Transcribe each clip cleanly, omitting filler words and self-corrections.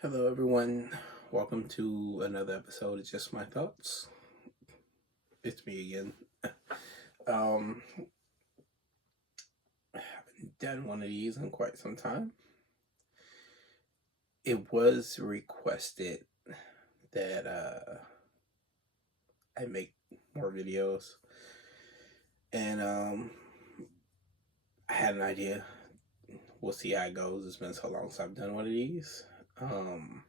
Hello, everyone. Welcome to another episode of Just My Thoughts. It's me again. Um, I haven't done one of these in quite some time. It was requested that I make more videos, and I had an idea. We'll see how it goes. It's been so long since I've done one of these. Um,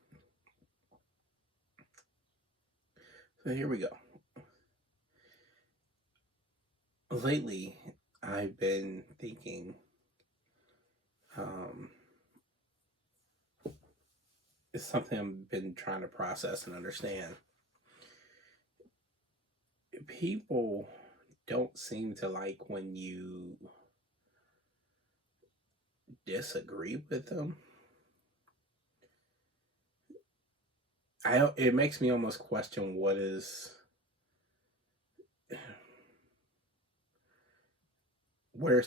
so here we go. Lately, I've been thinking. Um, it's something I've been trying to process and understand. People don't seem to like when you disagree with them. It makes me almost question where's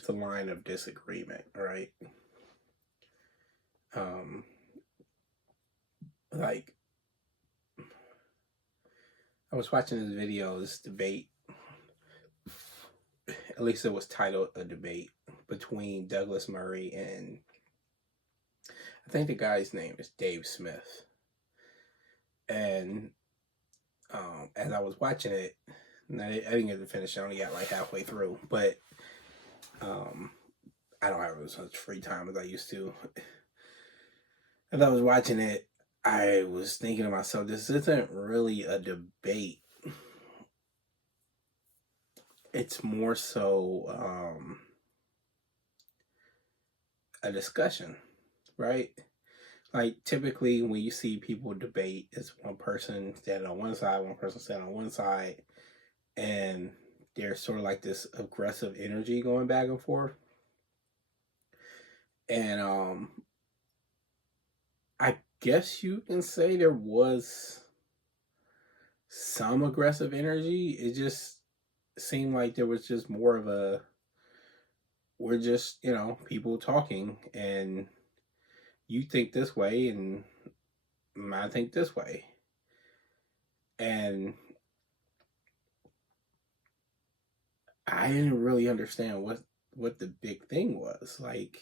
the line of disagreement, right? Um like I was watching this debate, at least it was titled a debate between Douglas Murray and I think the guy's name is Dave Smith. And as I was watching it, and I didn't get to finish. I only got like halfway through, but um, I don't have as much free time as I used to. As I was watching it, I was thinking to myself, this isn't really a debate. It's more so a discussion, right? Like typically when you see people debate, it's one person standing on one side, one person standing on one side, and there's sort of like this aggressive energy going back and forth. And I guess you can say there was some aggressive energy. It just seemed like there was just more of a we're just, people talking and you think this way and I think this way. And I didn't really understand what the big thing was. Like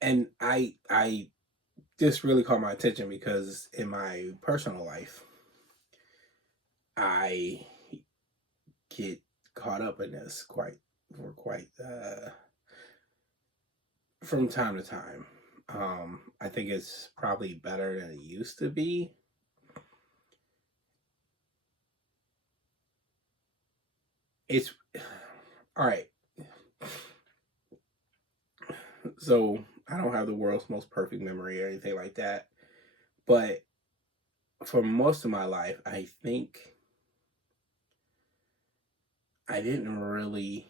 and I this really caught my attention because in my personal life I get caught up in this quite from time to time. I think it's probably better than it used to be. It's all right. So I don't have the world's most perfect memory or anything like that, but for most of my life, I think I didn't really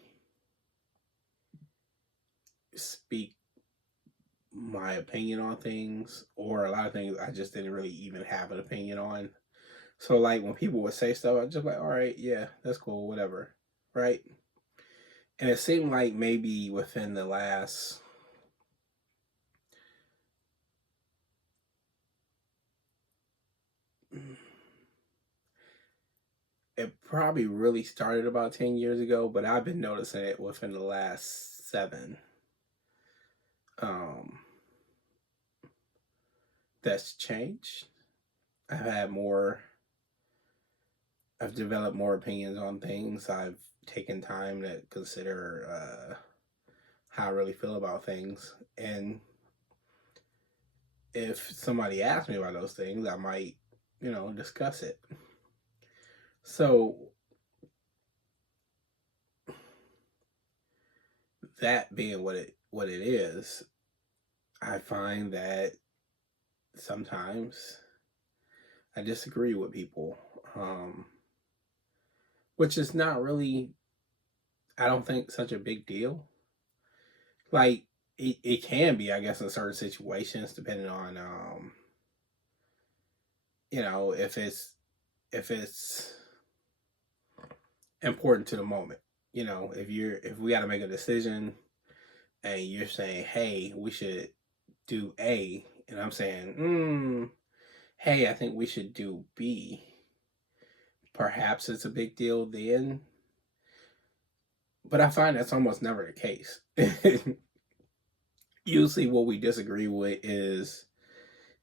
speak my opinion on things, or a lot of things I just didn't really even have an opinion on. So like when people would say stuff, I just like, all right, yeah, that's cool, whatever, right? And it seemed like maybe within the last it probably really started about 10 years ago, but I've been noticing it within the last seven. Um, that's changed. I've had more, I've developed more opinions on things. I've taken time to consider how I really feel about things. And if somebody asks me about those things, I might, discuss it. So that being what it is, I find that sometimes I disagree with people, um, which is not really, I don't think, such a big deal. Like it can be, I guess, in certain situations, depending on, if it's important to the moment. If we got to make a decision and you're saying, hey, we should do A, and I'm saying, hey, I think we should do B. Perhaps it's a big deal then, but I find that's almost never the case. Usually, what we disagree with is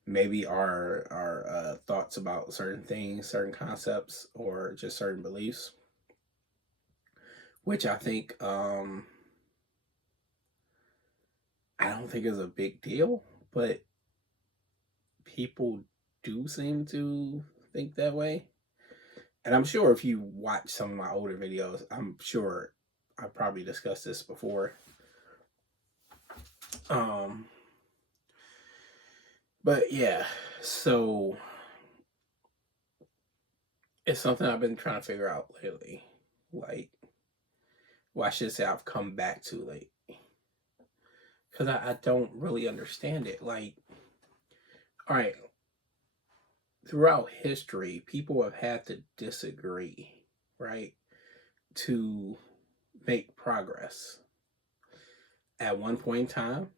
maybe our thoughts about certain things, certain concepts, or just certain beliefs, which I think I don't think is a big deal, but people do seem to think that way. And I'm sure if you watch some of my older videos, I'm sure I probably discussed this before. Um, but yeah, so it's something I've been trying to figure out lately. Like, well, I should say I've come back to late because I don't really understand it. Like, all right, throughout history, people have had to disagree, right, to make progress. At one point in time,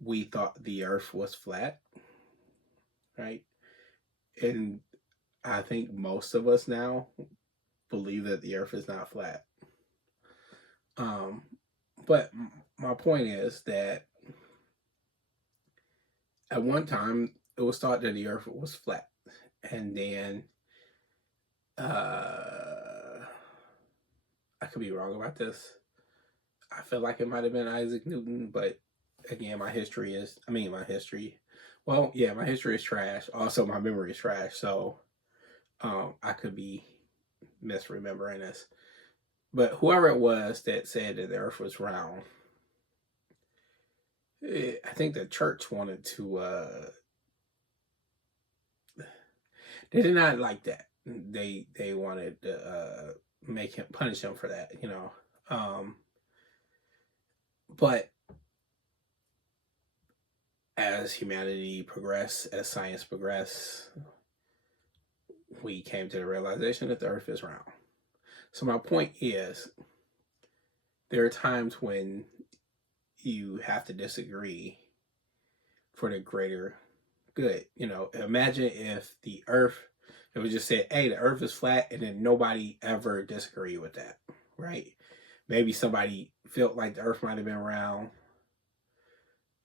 we thought the earth was flat, right? And I think most of us now believe that the earth is not flat. Um, but my point is that at one time it was thought that the earth was flat. And then I could be wrong about this. I feel like it might have been Isaac Newton, but again, my history is, well, yeah, my history is trash. Also, my memory is trash. So I could be misremembering this. But whoever it was that said that the earth was round, I think the church wanted to, they did not like that. They wanted to make him, punish him for that, you know. But as humanity progressed, as science progressed, we came to the realization that the earth is round. So my point is, there are times when you have to disagree for the greater good. You know, imagine if the earth, it would just say, hey, the earth is flat, and then nobody ever disagreed with that, right? Maybe somebody felt like the earth might have been round,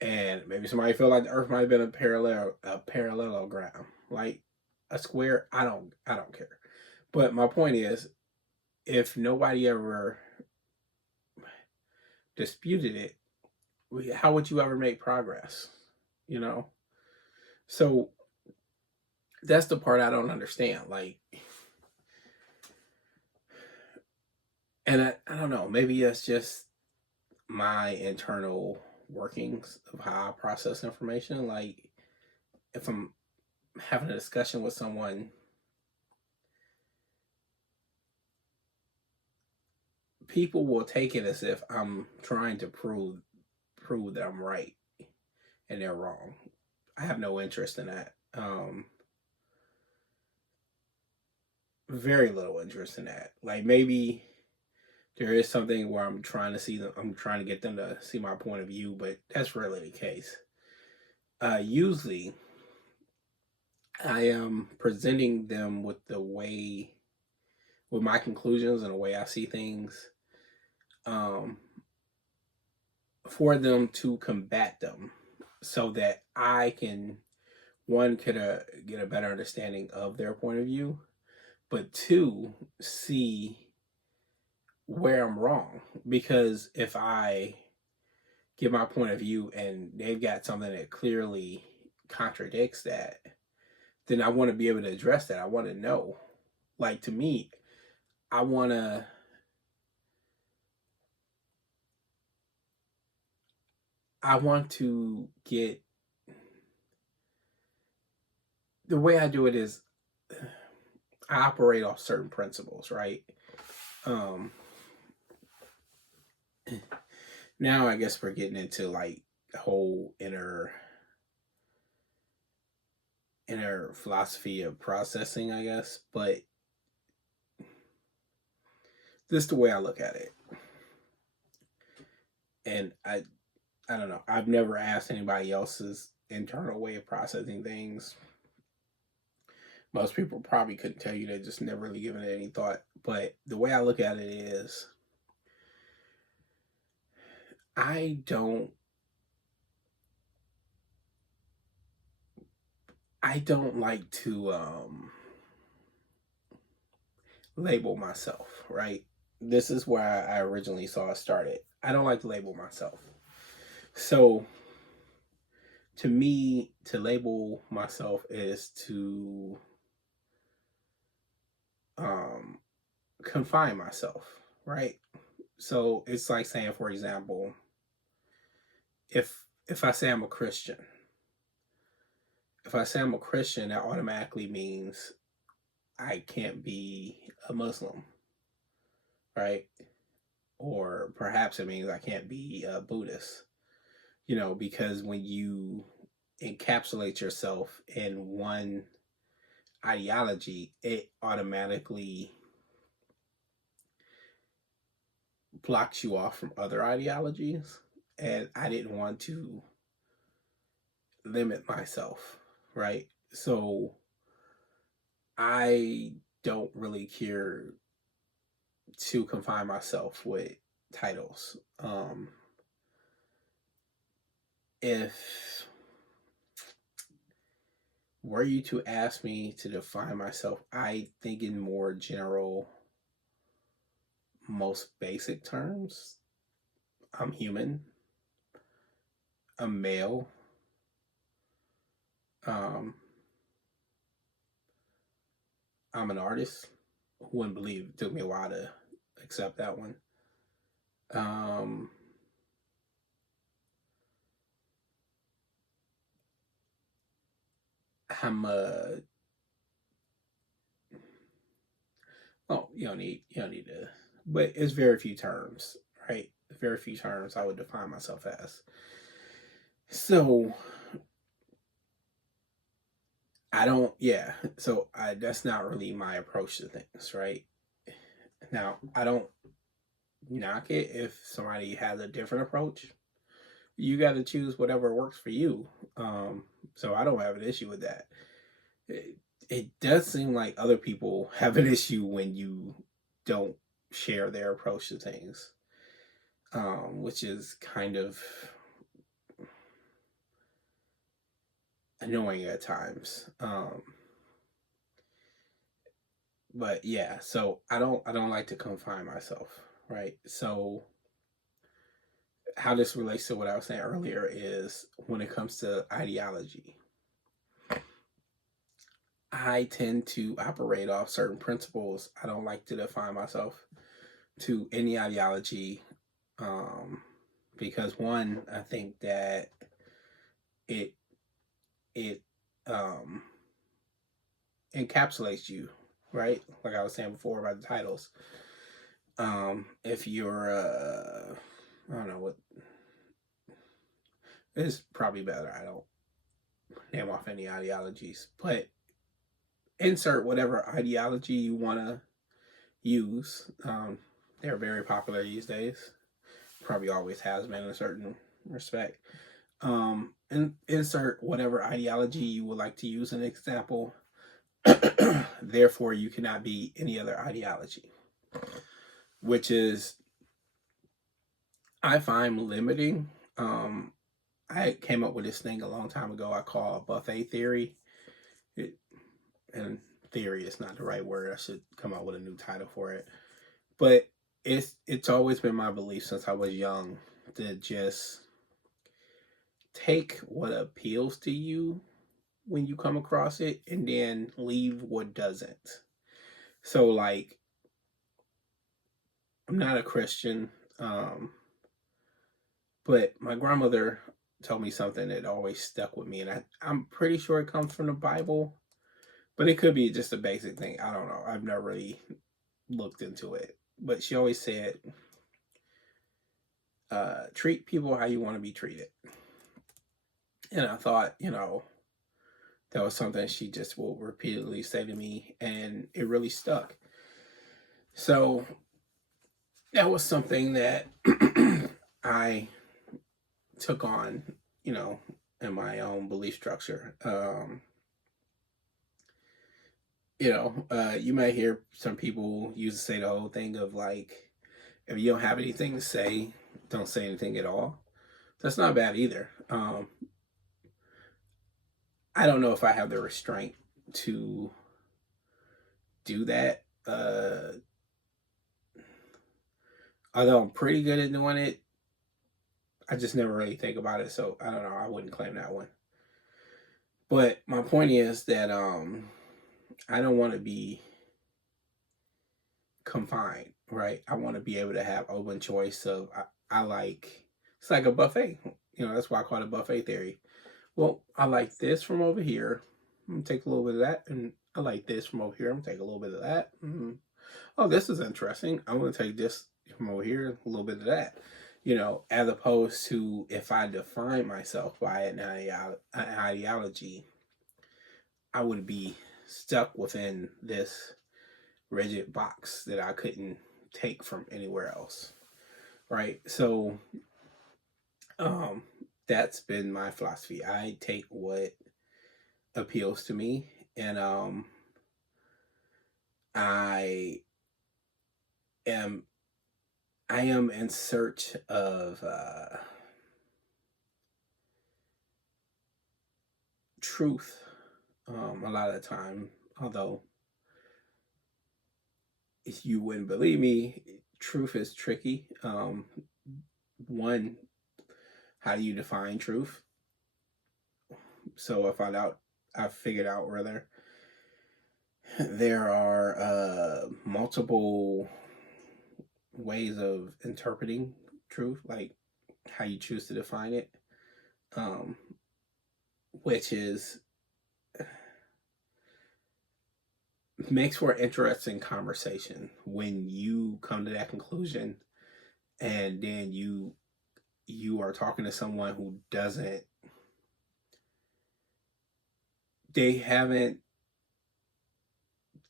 and maybe somebody felt like the earth might have been a parallelogram, like a square. I don't care. But my point is, if nobody ever disputed it, how would you ever make progress? You know? So that's the part I don't understand. Like, and I don't know, maybe that's just my internal workings of how I process information. Like, if I'm having a discussion with someone, people will take it as if I'm trying to prove that I'm right and they're wrong. I have no interest in that. Very little interest in that. Like, maybe there is something where I'm trying to see them. I'm trying to get them to see my point of view, but that's rarely the case. Usually, I am presenting them with with my conclusions and the way I see things, um, for them to combat them, so that I can, one, get a better understanding of their point of view, but two, see where I'm wrong. Because if I give my point of view and they've got something that clearly contradicts that, then I want to be able to address that. I want to know. Like, to me, I want to get, the way I do it is I operate off certain principles, right? Um Now I guess we're getting into like the whole inner philosophy of processing, I guess, but this is the way I look at it. And I don't know. I've never asked anybody else's internal way of processing things. Most people probably couldn't tell you, they just never really given it any thought. But the way I look at it is, I don't I don't like to label myself, right? This is where I originally saw it started. I don't like to label myself. So to me, to label myself is to um confine myself, right? So it's like saying, for example, if I say I'm a Christian, if I say I'm a Christian, that automatically means I can't be a Muslim, right? Or perhaps it means I can't be a Buddhist, because when you encapsulate yourself in one ideology, it automatically blocks you off from other ideologies. And I didn't want to limit myself, right? So I don't really care to confine myself with titles. If were you to ask me to define myself, I think in more general, most basic terms, I'm human, I'm male, um, I'm an artist. Who wouldn't believe it took me a while to accept that one. Um, I'm a oh, you don't need to, but it's very few terms, right? Very few terms I would define myself as. So I don't, yeah. So that's not really my approach to things, right? Now I don't knock it if somebody has a different approach. You got to choose whatever works for you. So I don't have an issue with that. It does seem like other people have an issue when you don't share their approach to things, which is kind of annoying at times. But yeah, so I don't like to confine myself, right? So how this relates to what I was saying earlier is when it comes to ideology, I tend to operate off certain principles. I don't like to define myself to any ideology, um, because one, I think that it it um, encapsulates you, right? Like I was saying before about the titles. If you're, I don't know what, it's probably better. I don't name off any ideologies, but insert whatever ideology you want to use. They're very popular these days. Probably always has been in a certain respect. And insert whatever ideology you would like to use an example. Therefore, you cannot be any other ideology, which is I find limiting. I came up with this thing a long time ago. I call buffet theory. It, and theory is not the right word. I should come out with a new title for it. But it's always been my belief since I was young to just take what appeals to you when you come across it and then leave what doesn't. So like I'm not a Christian, but my grandmother told me something that always stuck with me, and I'm pretty sure it comes from the Bible, but it could be just a basic thing. I don't know. I've never really looked into it. But she always said, treat people how you want to be treated. And I thought, that was something she just will repeatedly say to me, and it really stuck. So that was something that I took on, you know, in my own belief structure. You might hear some people use to say the whole thing of like, if you don't have anything to say, don't say anything at all. That's not bad either. I don't know if I have the restraint to do that. Although I'm pretty good at doing it, I just never really think about it. So I don't know. I wouldn't claim that one. But my point is that I don't want to be confined, right? I want to be able to have open choice of I like it's like a buffet. That's why I call it buffet theory. Well, I like this from over here. I'm gonna take a little bit of that, and I like this from over here. I'm gonna take a little bit of that. Oh, this is interesting. I'm gonna take this from over here, a little bit of that. As opposed to if I define myself by an ideology, I would be stuck within this rigid box that I couldn't take from anywhere else. Right. So um that's been my philosophy. I take what appeals to me, and I am I am in search of truth a lot of the time. Although if you wouldn't believe me, truth is tricky. One, how do you define truth? So I figured out rather, there are multiple ways of interpreting truth, like how you choose to define it, um, which is makes for an interesting conversation when you come to that conclusion, and then you are talking to someone who doesn't they haven't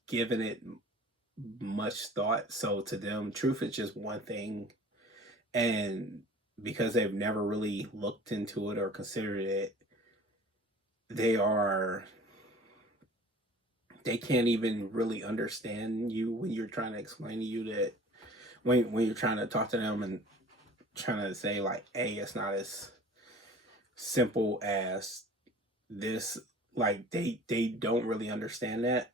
given it much thought. So to them, truth is just one thing, and because they've never really looked into it or considered it, they are they can't even really understand you when you're trying to explain to you that when you're trying to talk to them and trying to say like, hey, it's not as simple as this. Like they don't really understand that,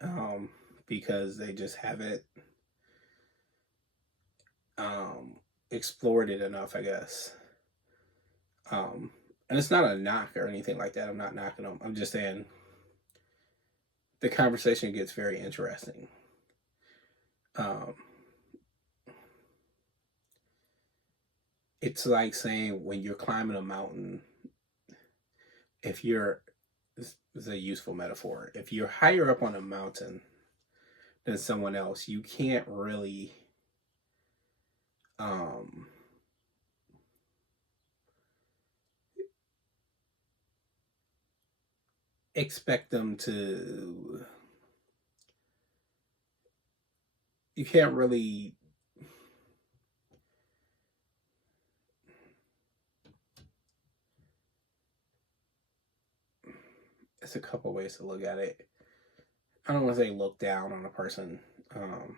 because they just haven't um explored it enough, I guess. And it's not a knock or anything like that. I'm not knocking them. I'm just saying the conversation gets very interesting. Um, it's like saying when you're climbing a mountain, if you're this is a useful metaphor. If you're higher up on a mountain than someone else, you can't really um, expect them to. You can't really. It's a couple ways to look at it. I don't want to say look down on a person, um,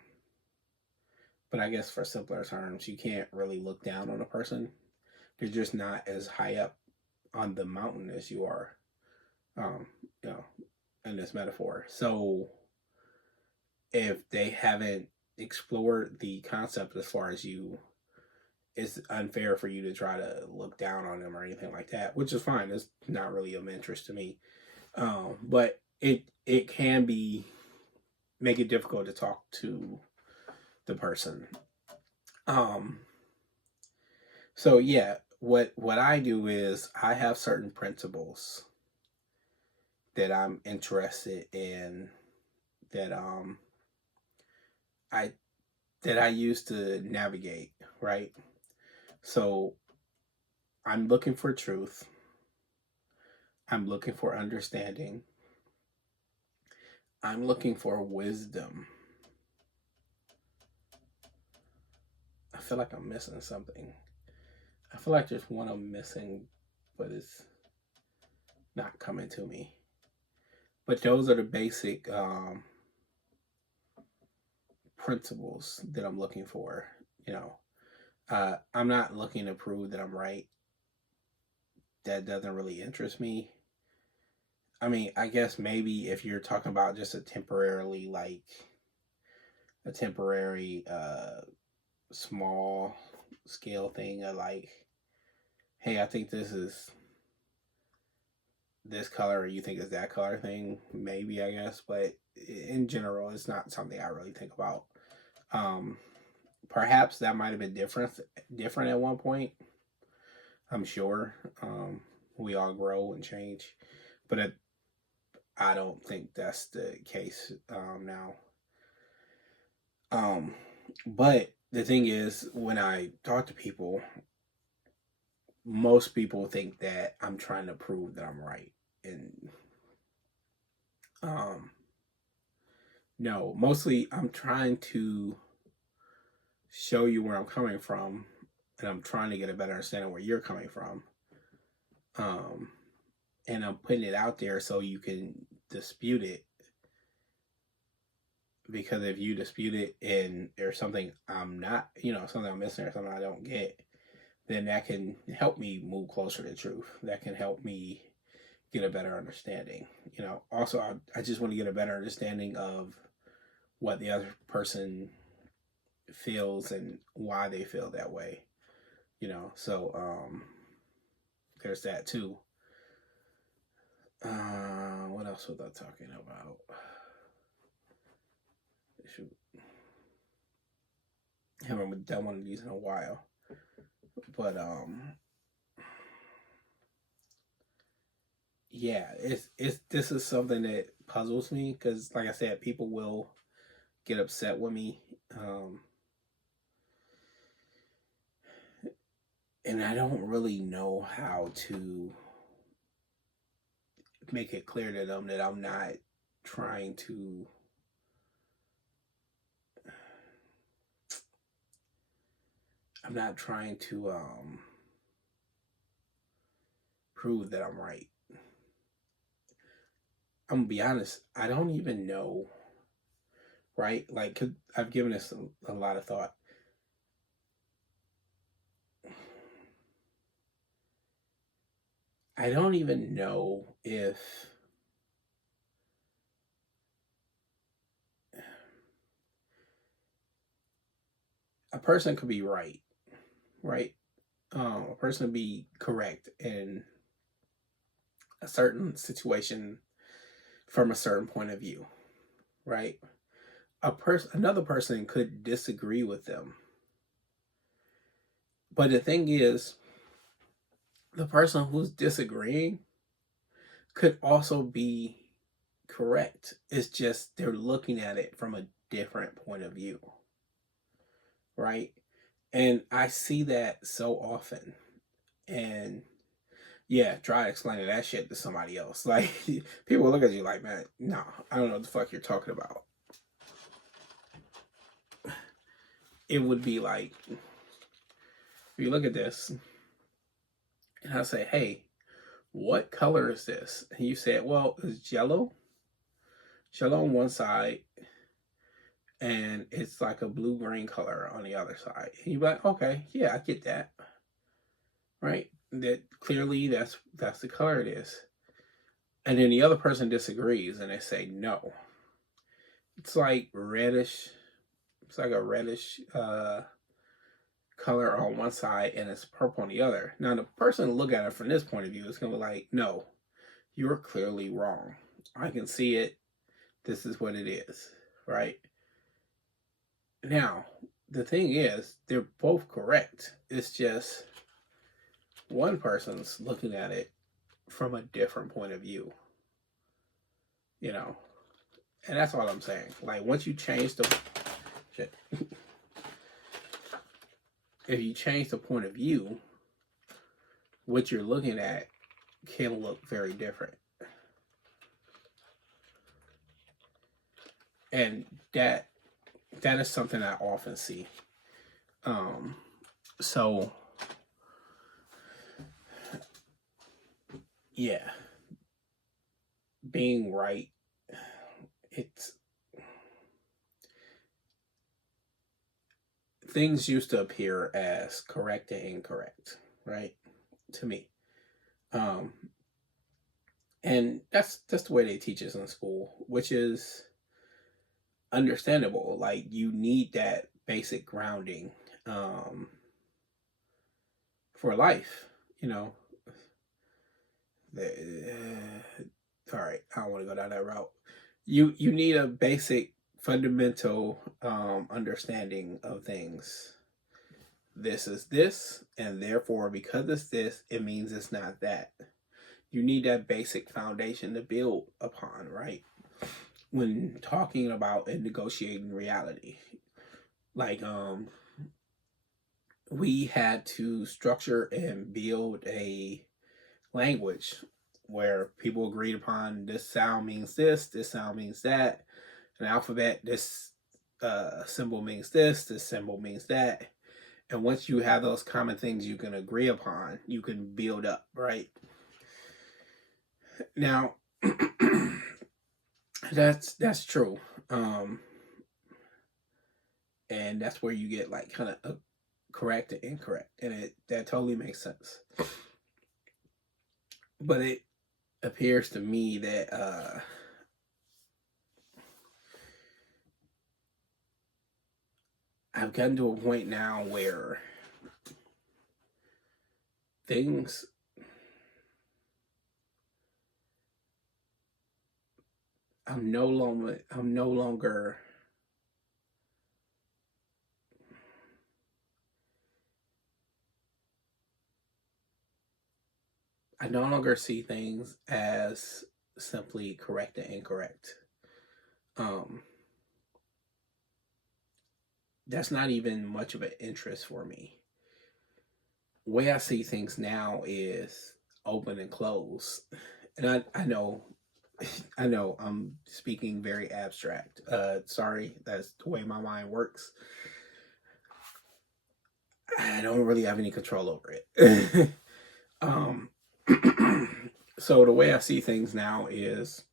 but I guess for simpler terms, you can't really look down on a person. They're just not as high up on the mountain as you are, um, you know, in this metaphor. So if they haven't explored the concept as far as you, it's unfair for you to try to look down on them or anything like that, which is fine. It's not really of interest to me. But it can be make it difficult to talk to the person. Um, so yeah, what I do is I have certain principles that I'm interested in, that I that I use to navigate, right? So I'm looking for truth. I'm looking for understanding. I'm looking for wisdom. I feel like I'm missing something. I feel like there's one I'm missing, but it's not coming to me. But those are the basic principles that I'm looking for. You know, I'm not looking to prove that I'm right. That doesn't really interest me. I mean, I guess maybe if you're talking about just a temporary, like a temporary, small scale thing of like, hey, I think this is this color, or you think it's that color thing, maybe, I guess. But in general, it's not something I really think about. Um, Perhaps that might have been different at one point. I'm sure. We all grow and change, but I don't think that's the case now. Um, but the thing is, when I talk to people, most people think that I'm trying to prove that I'm right, and um, no, mostly I'm trying to show you where I'm coming from, and I'm trying to get a better understanding where you're coming from. Um, and I'm putting it out there so you can dispute it. Because if you dispute it and there's something I'm not, something I'm missing or something I don't get, then that can help me move closer to truth. That can help me get a better understanding. Also, I just want to get a better understanding of what the other person feels and why they feel that way. So there's that too. What else was I talking about? I haven't done one of these in a while, but yeah, it's this is something that puzzles me because, like I said, people will get upset with me, and I don't really know how to make it clear to them that I'm not trying to. I'm not trying to prove that I'm right. I'm gonna be honest. I don't even know. Right? Like, 'cause I've given this a lot of thought. I don't even know if a person could be right, right? A person could be correct in a certain situation from a certain point of view, right? Another person could disagree with them. But the thing is, the person who's disagreeing could also be correct. It's just they're looking at it from a different point of view, right? And I see that so often. And yeah, try explaining that shit to somebody else. Like, people look at you like, man, no, I don't know what the fuck you're talking about. It would be like, if you look at this, and I say, hey, what color is this? And you said, well, it's yellow. Yellow on one side, and it's like a blue-green color on the other side. And you're like, okay, yeah, I get that. Right? That clearly that's the color it is. And then the other person disagrees and they say no. It's like reddish. It's like a reddish color on one side and it's purple on the other. Now the person look at it from this point of view is gonna be like, no, you're clearly wrong. I can see it. This is what it is. Right? Now, the thing is, they're both correct. It's just one person's looking at it from a different point of view. And that's all I'm saying. Like, once you change the shit, if you change the point of view, what you're looking at can look very different. And that is something I often see. So yeah, being right, it's things used to appear as correct and incorrect, right? To me. Um, and that's the way they teach us in school, which is understandable. Like you need that basic grounding um, for life. You know, all right, I don't want to go down that route. You need a basic fundamental understanding of things. This is this, and therefore because it's this, it means it's not that. You need that basic foundation to build upon, right? When talking about and negotiating reality. Like we had to structure and build a language where people agreed upon this sound means this sound means that, an alphabet, this symbol means this symbol means that. And once you have those common things you can agree upon, you can build up, right? Now, that's true. Um, and that's where you get like kind of correct and incorrect, and it that totally makes sense. But it appears to me that I've gotten to a point now where things I'm no longer I no longer see things as simply correct and incorrect. Um, that's not even much of an interest for me. The way I see things now is open and close. And I know I know I'm speaking very abstract. Sorry, that's the way my mind works. I don't really have any control over it. um, so the way I see things now is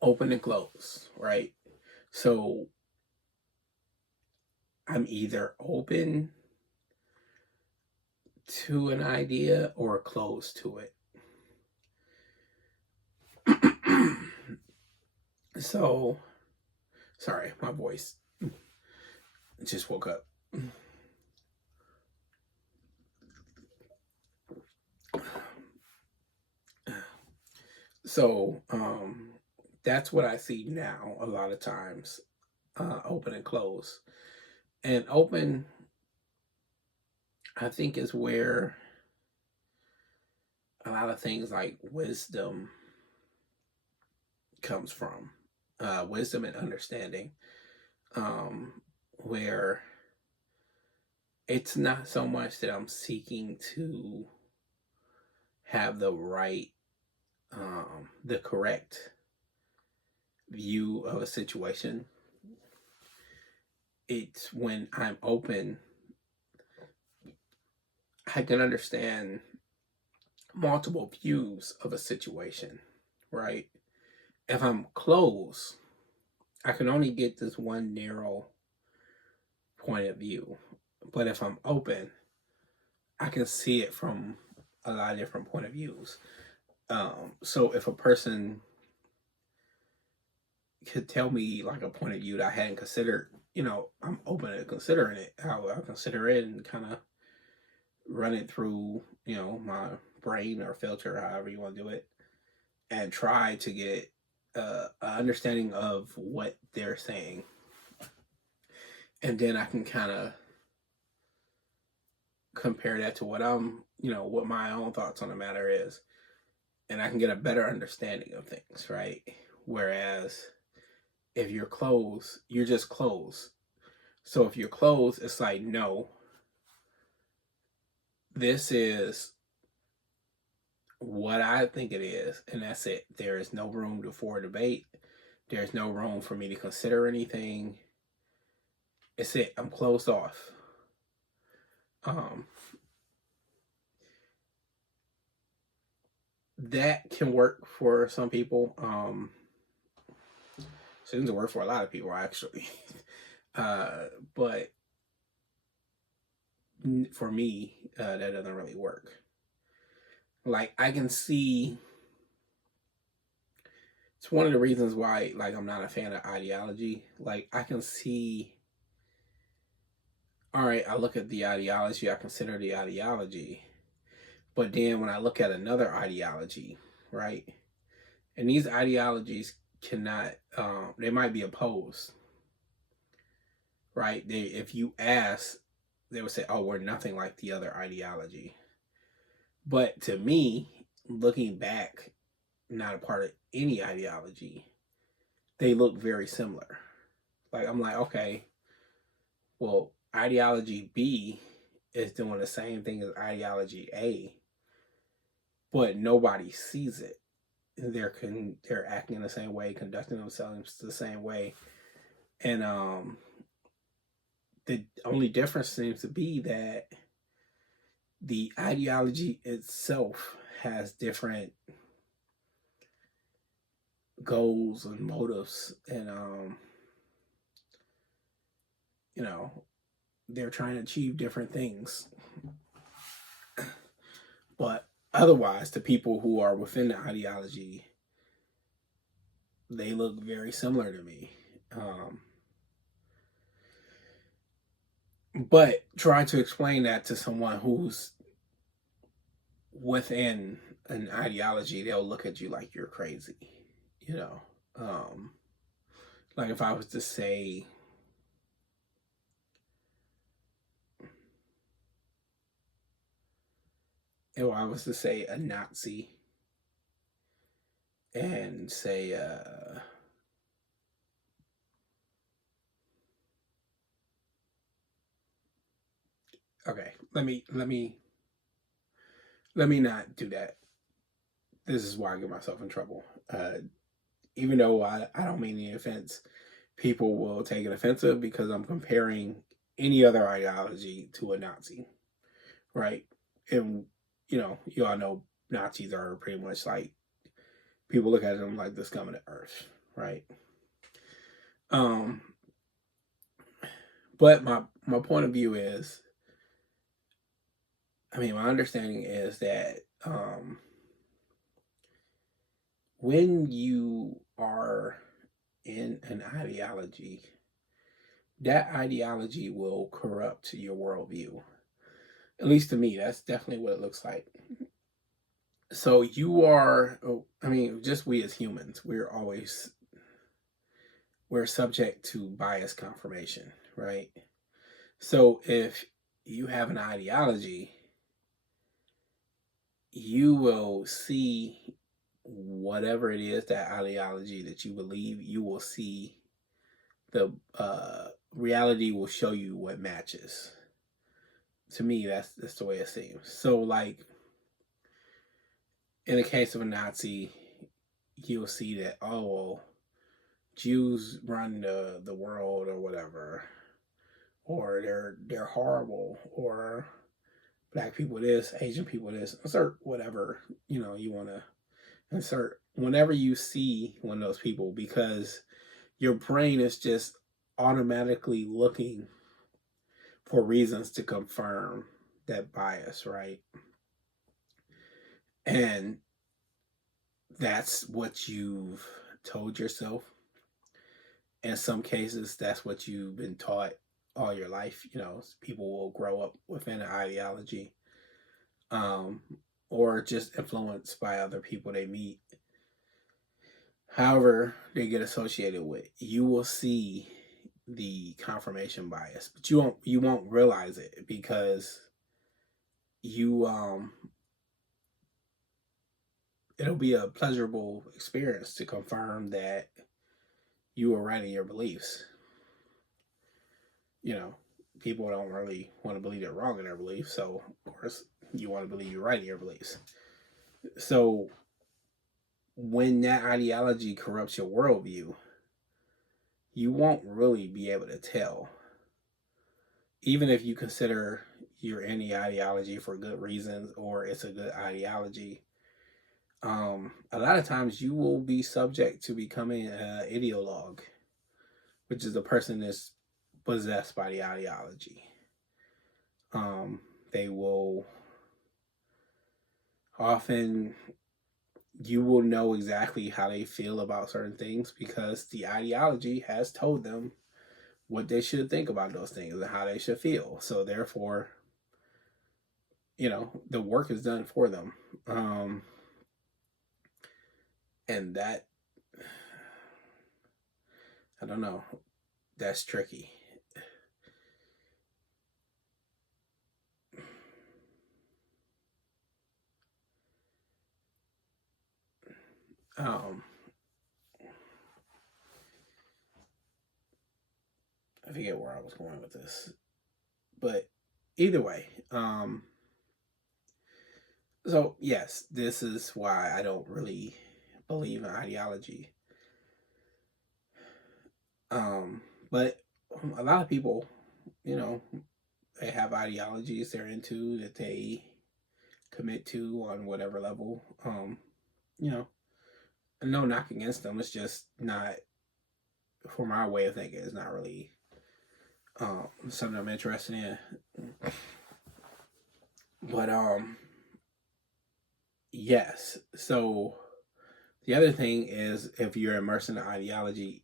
open and close, right? So I'm either open to an idea or closed to it. So, sorry, my voice just woke up. So, that's what I see now a lot of times, open and close. And open, I think, is where a lot of things like wisdom comes from. Wisdom and understanding, where it's not so much that I'm seeking to have the correct view of a situation. It's when I'm open, I can understand multiple views of a situation, right? If I'm closed, I can only get this one narrow point of view. But if I'm open, I can see it from a lot of different point of views. So if a person could tell me like a point of view that I hadn't considered, I'm open to considering it. I'll consider it and kind of run it through, my brain or filter, however you want to do it, and try to get an understanding of what they're saying. And then I can kind of compare that to what my own thoughts on the matter is. And I can get a better understanding of things, right? Whereas if you're closed, you're just closed. So if you're closed, it's like, no, this is what I think it is, and that's it. There is no room for debate. There's no room for me to consider anything. It's it. I'm closed off. Um, that can work for some people. Seems to work for a lot of people actually. But for me, that doesn't really work. Like I can see, it's one of the reasons why like I'm not a fan of ideology. Like I can see, all right, I look at the ideology, I consider the ideology, but then when I look at another ideology, right, and these ideologies cannot, they might be opposed, right? They, if you ask, they would say, "Oh, we're nothing like the other ideology." But to me, looking back, not a part of any ideology, they look very similar. Like I'm like, okay, well, ideology B is doing the same thing as ideology A, but nobody sees it. They're acting the same way, conducting themselves the same way, and the only difference seems to be that the ideology itself has different goals and motives, and you know, they're trying to achieve different things. But otherwise, the people who are within the ideology, they look very similar to me. But trying to explain that to someone who's within an ideology, they'll look at you like you're crazy, you know. Um, like if I was to say, if I was to say a Nazi and say, okay, let me not do that. This is why I get myself in trouble. Even though I don't mean any offense, people will take it offensive because I'm comparing any other ideology to a Nazi, right? And you know, you all know Nazis are pretty much like, people look at them like the scum of the earth, right? Um, but my point of view is, I mean, my understanding is that when you are in an ideology, that ideology will corrupt your worldview. At least to me, that's definitely what it looks like. So you are, I mean, just we as humans, we're subject to bias confirmation, right? So if you have an ideology, you will see whatever it is, that ideology that you believe, you will see the reality will show you what matches. To me, that's the way it seems. So, like in the case of a Nazi, you'll see that, oh well, Jews run the world or whatever, or they're horrible, or black people this, Asian people this, insert whatever you want to insert whenever you see one of those people, because your brain is just automatically looking for reasons to confirm that bias, right? And that's what you've told yourself. In some cases, that's what you've been taught all your life. You know, people will grow up within an ideology, um, or just influenced by other people they meet. However, they get associated with, you will see the confirmation bias, but you won't realize it because you it'll be a pleasurable experience to confirm that you are right in your beliefs. You know, people don't really want to believe they're wrong in their beliefs, so of course you want to believe you're right in your beliefs. So when that ideology corrupts your worldview, you won't really be able to tell. Even if you consider you're in the ideology for good reasons or it's a good ideology, A lot of times you will be subject to becoming an ideologue, which is a person that's possessed by the ideology. They will often, you will know exactly how they feel about certain things because the ideology has told them what they should think about those things and how they should feel. So therefore, the work is done for them. And that, I don't know, that's tricky. Um, I forget where I was going with this, but either way, so yes, this is why I don't really believe in ideology. But a lot of people, you know, they have ideologies they're into that they commit to on whatever level. You know, no knock against them. It's just not, for my way of thinking, it's not really something I'm interested in. But yes. So the other thing is, if you're immersed in the ideology,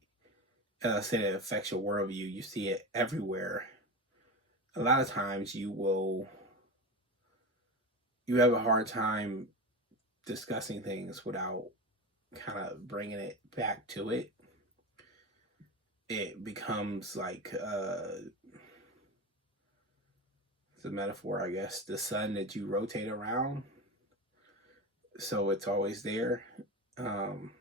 say that it affects your worldview, you see it everywhere. A lot of times you have a hard time discussing things without kind of bringing it back to it. It becomes like it's a metaphor, I guess, the sun that you rotate around, so it's always there. Um,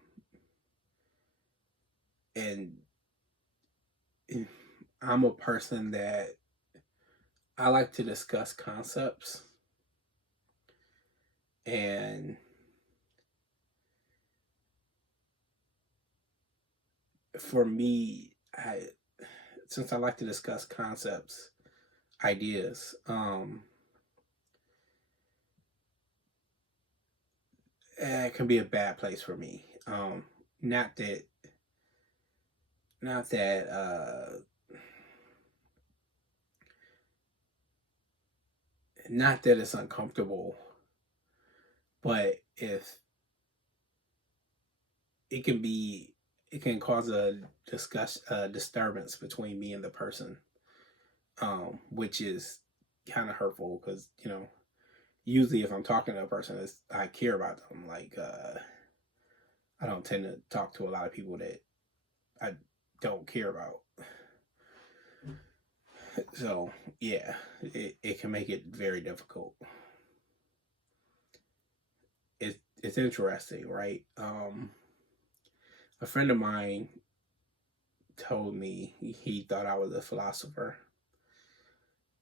and I'm a person that I like to discuss concepts, and for me, since I like to discuss concepts, ideas, it can be a bad place for me. Not that, not that, not that it's uncomfortable, but if it can be, it can cause a disturbance between me and the person, which is kind of hurtful because usually if I'm talking to a person, I care about them. Like I don't tend to talk to a lot of people that I don't care about. So yeah, it can make it very difficult. It's interesting, right? A friend of mine told me he thought I was a philosopher.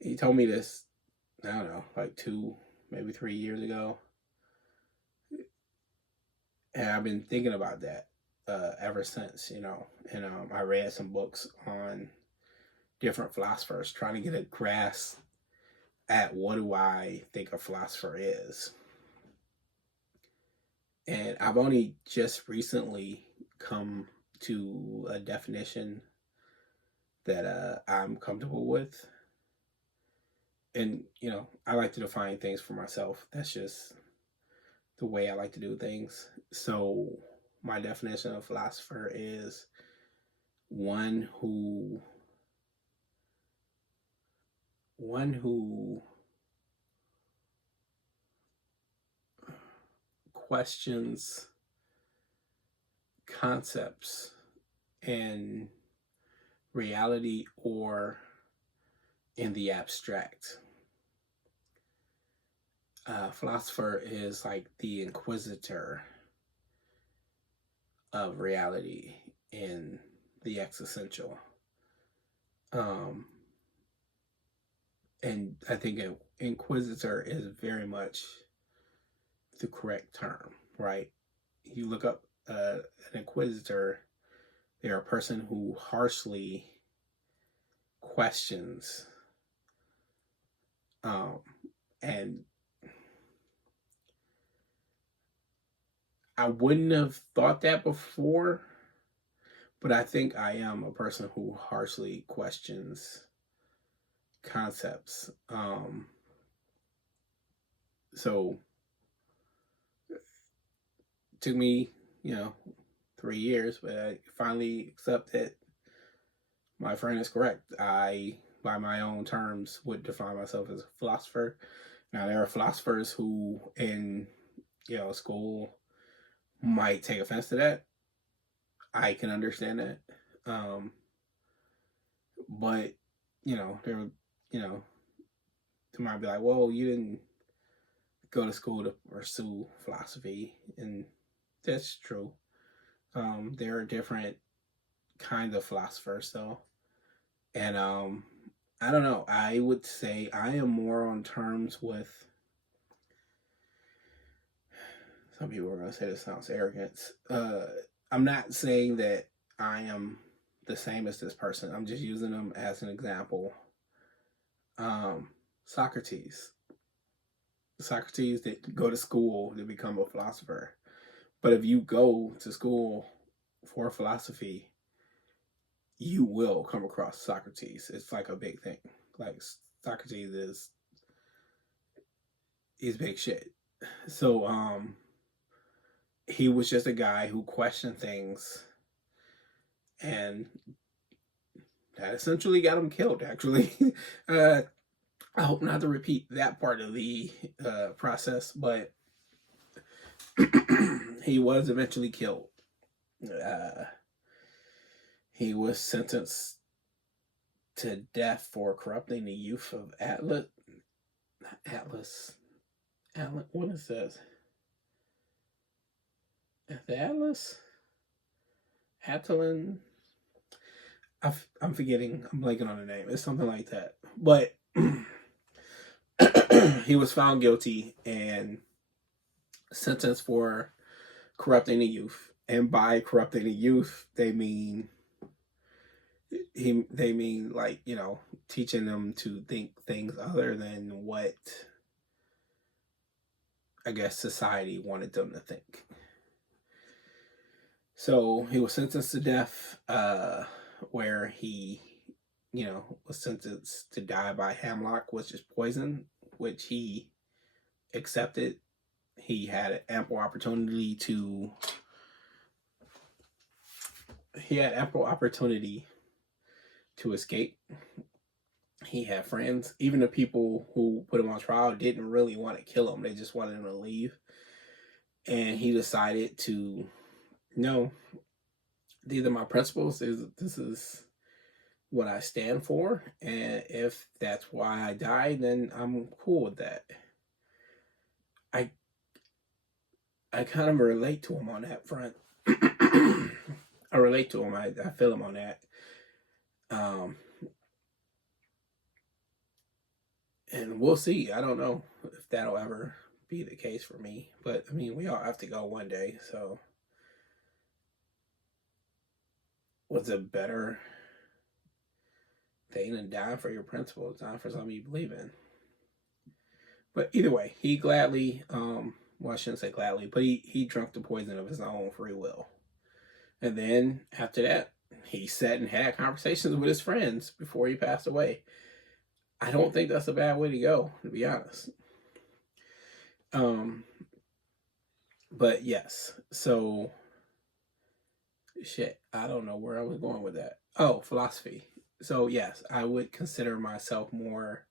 He told me this, I don't know, like 2, maybe 3 years ago, and I've been thinking about that ever since. And I read some books on different philosophers, trying to get a grasp at what do I think a philosopher is. And I've only just recently come to a definition that I'm comfortable with. And, I like to define things for myself. That's just the way I like to do things. So, my definition of philosopher is one who questions concepts and reality or in the abstract. Philosopher is like the inquisitor of reality in the existential. Um, and I think an inquisitor is very much the correct term, right? You look up an inquisitor, they're a person who harshly questions um, and I wouldn't have thought that before, but I think I am a person who harshly questions concepts. So it took me, you know, 3 years, but I finally accept that my friend is correct. I, by my own terms, would define myself as a philosopher. Now, there are philosophers who, in school, might take offense to that. I can understand that, um, but there, you know, they might be like, "Well, you didn't go to school to pursue philosophy," and that's true. There are different kinds of philosophers, though, and I don't know. I would say I am more on terms with. Some people are going to say this sounds arrogant. I'm not saying that I am the same as this person. I'm just using them as an example. Socrates. Socrates didn't go to school to become a philosopher. But if you go to school for philosophy, you will come across Socrates. It's like a big thing. Like Socrates is big shit. So he was just a guy who questioned things, and that essentially got him killed, actually. I hope not to repeat that part of the process, but he was eventually killed. Uh, he was sentenced to death for corrupting the youth of Atlas. Atlas. Atlas. What is this? The Atlas? Atlan? I'm forgetting. I'm blanking on the name. It's something like that. But he was found guilty and sentenced for corrupting the youth. And by corrupting the youth, they mean like teaching them to think things other than what I guess society wanted them to think. So he was sentenced to death, where he was sentenced to die by hemlock, which is poison, which he accepted. He had ample opportunity to escape. He had friends. Even the people who put him on trial didn't really want to kill him. They just wanted him to leave. And he decided to, no, these are my principles. This is what I stand for. And if that's why I die, then I'm cool with that. I kind of relate to him on that front. I relate to him. I feel him on that. And we'll see. I don't know if that'll ever be the case for me. But I mean, we all have to go one day. So, what's a better thing than dying for your principles, dying for something you believe in? But either way, he gladly, well, I shouldn't say gladly, but he drank the poison of his own free will. And then after that, he sat and had conversations with his friends before he passed away. I don't think that's a bad way to go, to be honest. But yes, so shit, I don't know where I was going with that. Oh, philosophy. So yes, I would consider myself more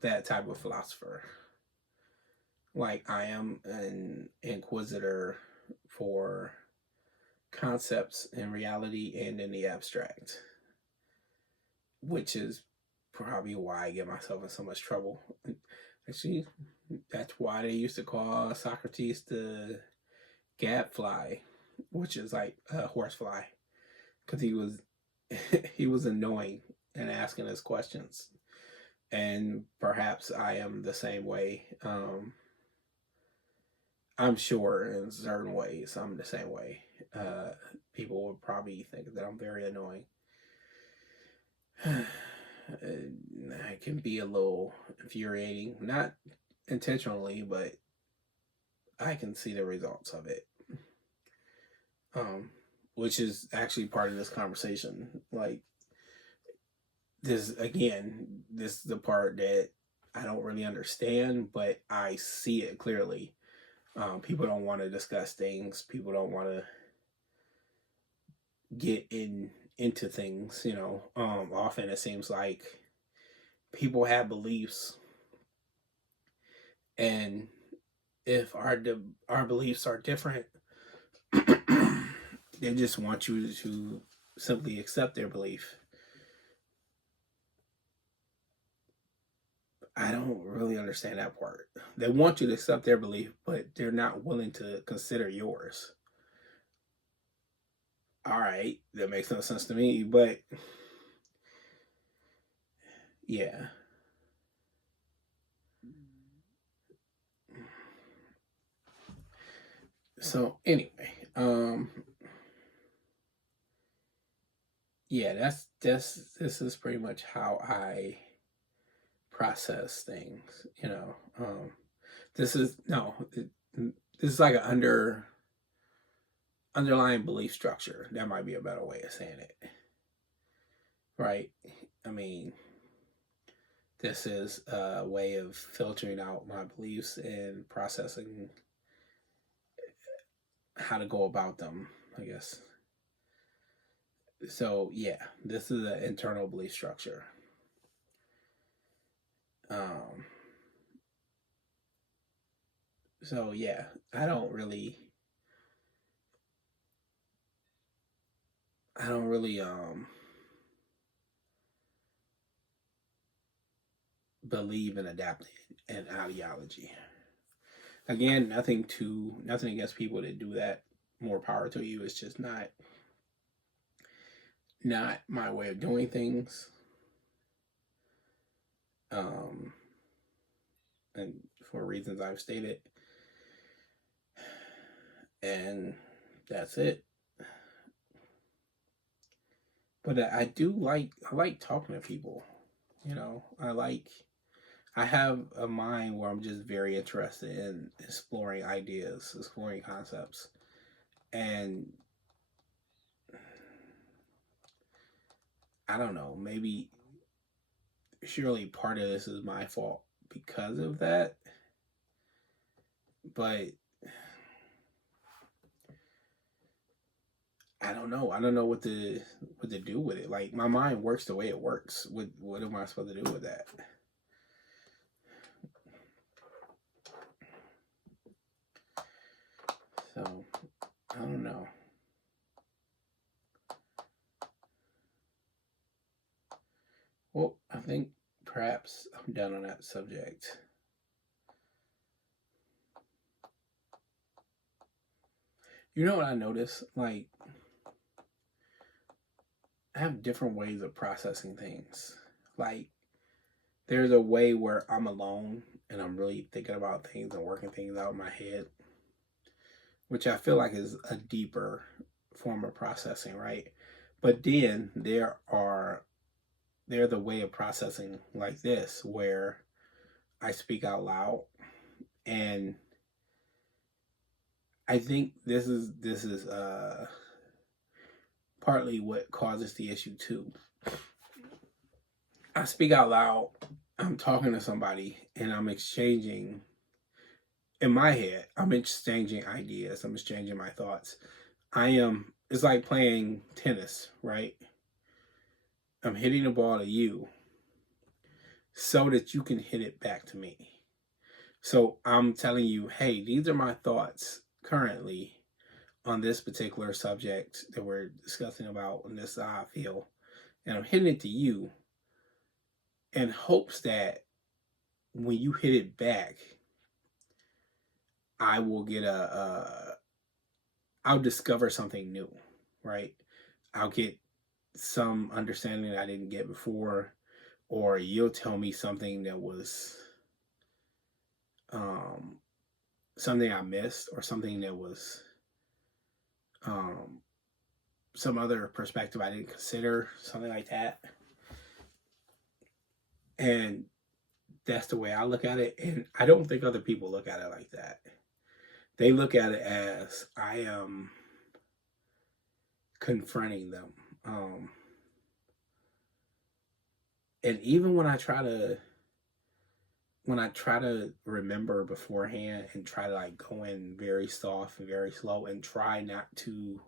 that type of philosopher. Like I am an inquisitor for concepts in reality and in the abstract, which is probably why I get myself in so much trouble. Actually, that's why they used to call Socrates the gadfly, which is like a horsefly, because he was annoying and asking us questions. And perhaps I am the same way. I'm sure in certain ways I'm the same way. People would probably think that I'm very annoying. It can be a little infuriating, not intentionally, but I can see the results of it. Which is actually part of this conversation. Like, this again, this is the part that I don't really understand, but I see it clearly. People don't want to discuss things. People don't want to get into things. Often it seems like people have beliefs, and if our beliefs are different, they just want you to simply accept their belief. I don't really understand that part. They want you to accept their belief, but they're not willing to consider yours. All right, that makes no sense to me, but yeah. So anyway, yeah, this is pretty much how I process things. This is no, this is like an underlying belief structure. That might be a better way of saying it, right? I mean, this is a way of filtering out my beliefs and processing how to go about them, I guess. So yeah, this is an internal belief structure. Um, so yeah, I don't really believe in adapting an ideology. Again, nothing against people that do that. More power to you. It's just not my way of doing things. Um, and for reasons I've stated, and that's it. But I like talking to people. I have a mind where I'm just very interested in exploring ideas, exploring concepts, and I don't know, maybe surely part of this is my fault because of that, but I don't know. I don't know what to do with it. Like, my mind works the way it works. What am I supposed to do with that? So I don't know. Well, I think perhaps I'm done on that subject. You know what I notice? Like, I have different ways of processing things. Like, there's a way where I'm alone and I'm really thinking about things and working things out in my head, which I feel like is a deeper form of processing, right? But then they're the way of processing like this, where I speak out loud, and I think this is partly what causes the issue too. I speak out loud. I'm talking to somebody, and I'm exchanging in my head. I'm exchanging ideas. I'm exchanging my thoughts. I am. It's like playing tennis, right? I'm hitting the ball to you so that you can hit it back to me. So I'm telling you, hey, these are my thoughts currently on this particular subject that we're discussing about, and this is how I feel. And I'm hitting it to you in hopes that when you hit it back, I will get I'll discover something new, right? I'll get some understanding that I didn't get before, or you'll tell me something that was um, something I missed, or something that was um, some other perspective I didn't consider, something like that. And that's the way I look at it. And I don't think other people look at it like that. they look at it as I am confronting them. And even when I try to remember beforehand and try to like go in very soft and very slow and try not to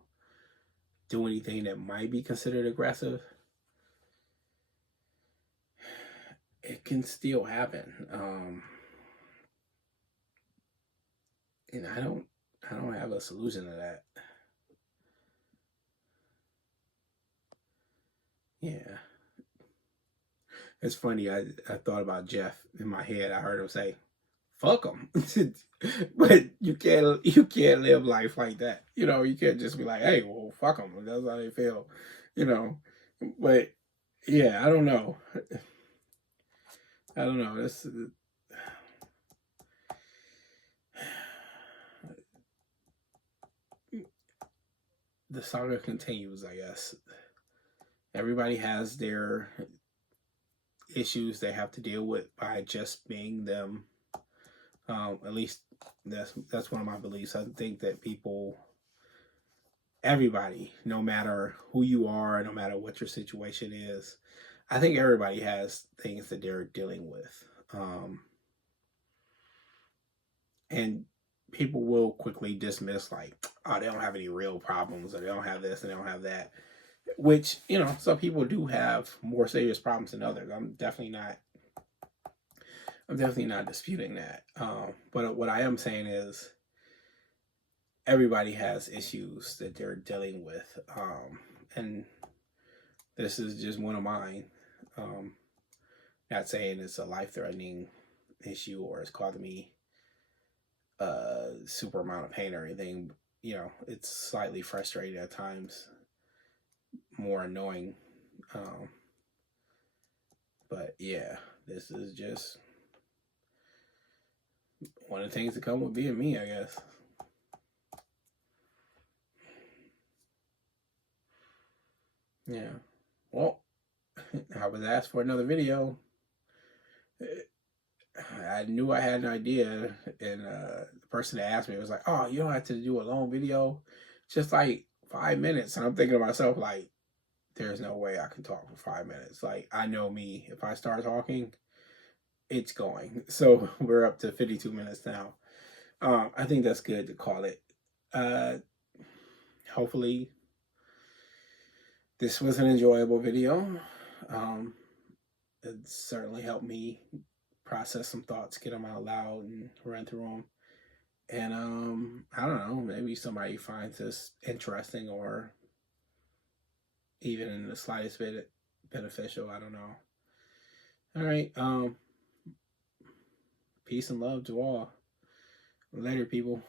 do anything that might be considered aggressive, it can still happen. And I don't have a solution to that. Yeah. It's funny. I thought about Jeff in my head. I heard him say, "Fuck him," but you can't live life like that. You know, you can't just be like, "Hey, well, fuck them." That's how they feel. You know, but yeah, I don't know. I don't know. This the saga continues. I guess everybody has their issues they have to deal with by just being them. At least that's one of my beliefs. I think that everybody, no matter who you are, no matter what your situation is, I think everybody has things that they're dealing with. And people will quickly dismiss, like, oh, they don't have any real problems, or they don't have this and they don't have that. Which, some people do have more serious problems than others. I'm definitely not disputing that. But what I am saying is everybody has issues that they're dealing with. And this is just one of mine. Not saying it's a life-threatening issue or it's causing me a super amount of pain or anything. It's slightly frustrating at times, more annoying. But yeah, this is just one of the things that come with being me, I guess. Yeah. Well, I was asked for another video. I knew I had an idea, and the person that asked me was like, "Oh, you don't have to do a long video, just like 5 minutes." And I'm thinking to myself, like, there's no way I can talk for 5 minutes. Like, I know me. If I start talking, it's going. So we're up to 52 minutes now. I think that's good to call it. Hopefully, this was an enjoyable video. It certainly helped me process some thoughts, get them out loud, and run through them. And I don't know, maybe somebody finds this interesting or even in the slightest bit beneficial. I don't know. All right. Peace and love to all. Later, people.